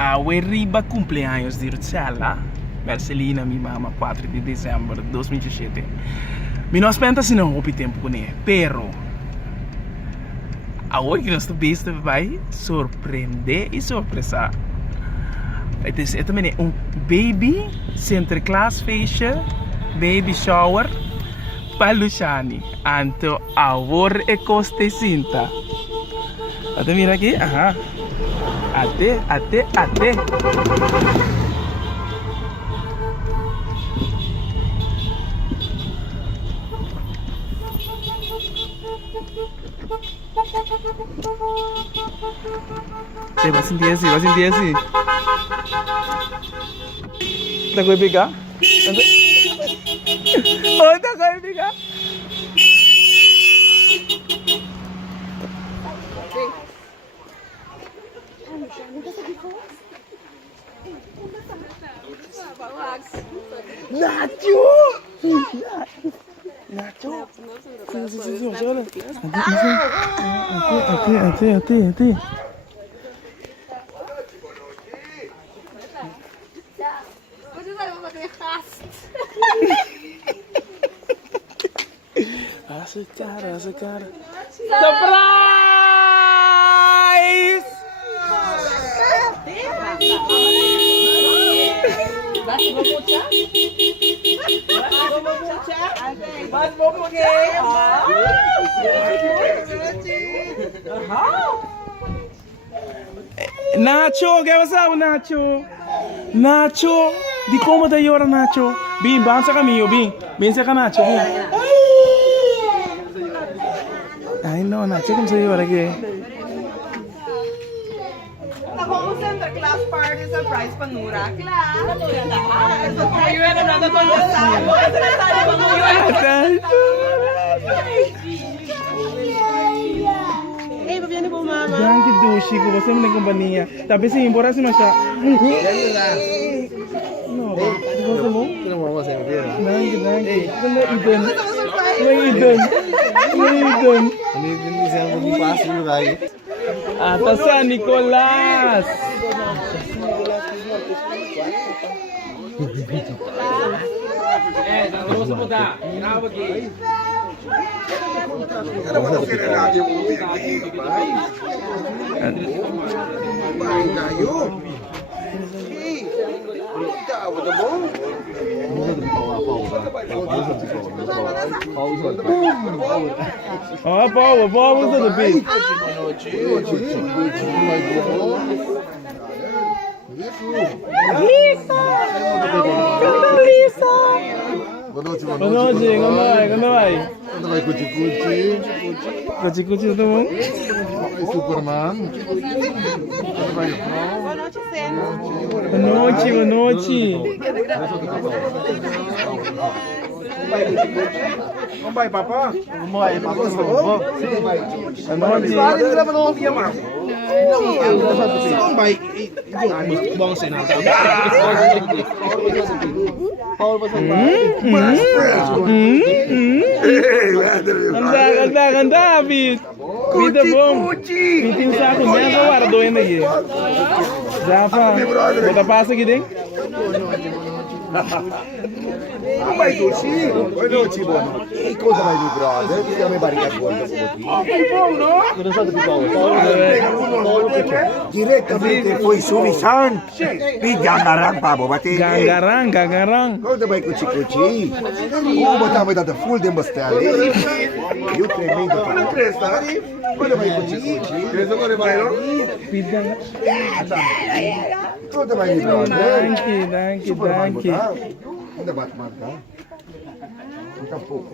We riba cumpleaños di Rucella, Marcelina, minha mama, 4 de dezembro de 2017. Mi não spenta se não houve tempo com ele, pero a hoje que nós estamos vai surpreender e surpresar. É também baby Sinterklaas feestje, baby shower para Luciani. Anto awor e coste cinta. Até mira aqui, aham. Até. Vai sentir assim. Tá com pegar? Oh, tá com pegar? Nacho! Até. Essa cara. Surprise! Nacho, que passou, Nacho, di como tá agora, Nacho? Bem, bansa caminho, bem sa Nacho, bem. Ai não, Nacho, como você agora aqui? Ako Sinterklaas party surprise pa Nura. Class. You had another conversation. Hey, pabiyan po mama. Jangan que dushi ko basta mo na kompanya. Tapi si embora si masya. No, di ba mo? Não vamos fazer nada. Danke. May idon. Ano yung siya mo pass mo lagi? Ata si Nicolas. Terus muda. Kenapa lagi? Oh, Paul was on the beat. Lisa. Boa noite, quando vai? Quando vai cuci-cuci? Cuci-cuci tá bom? Superman. Quando vai Boa noite. Como vai, papá? Como vai, papá? Como vai? Bom sinal. Ganda, David. Vida bom. Pintinho saco mesmo, guardou ainda aqui. Já bota passa aqui dentro. Vai dormir? Boa noite, boa noite. E cosa vai mi brother? Siamo in barriera buona non so di Paolo. Direttamente poi su Visan. Di Gangarang, Pabo, bati. Gangarang. Cosa vai cuci-cuci? Botiamo da full de mostare. Io tremendo. Cosa vai cuci-cuci? Cosa vai no? Pidang. Cosa vai mi brother? Thank you. Onde bate marca? Um pouco.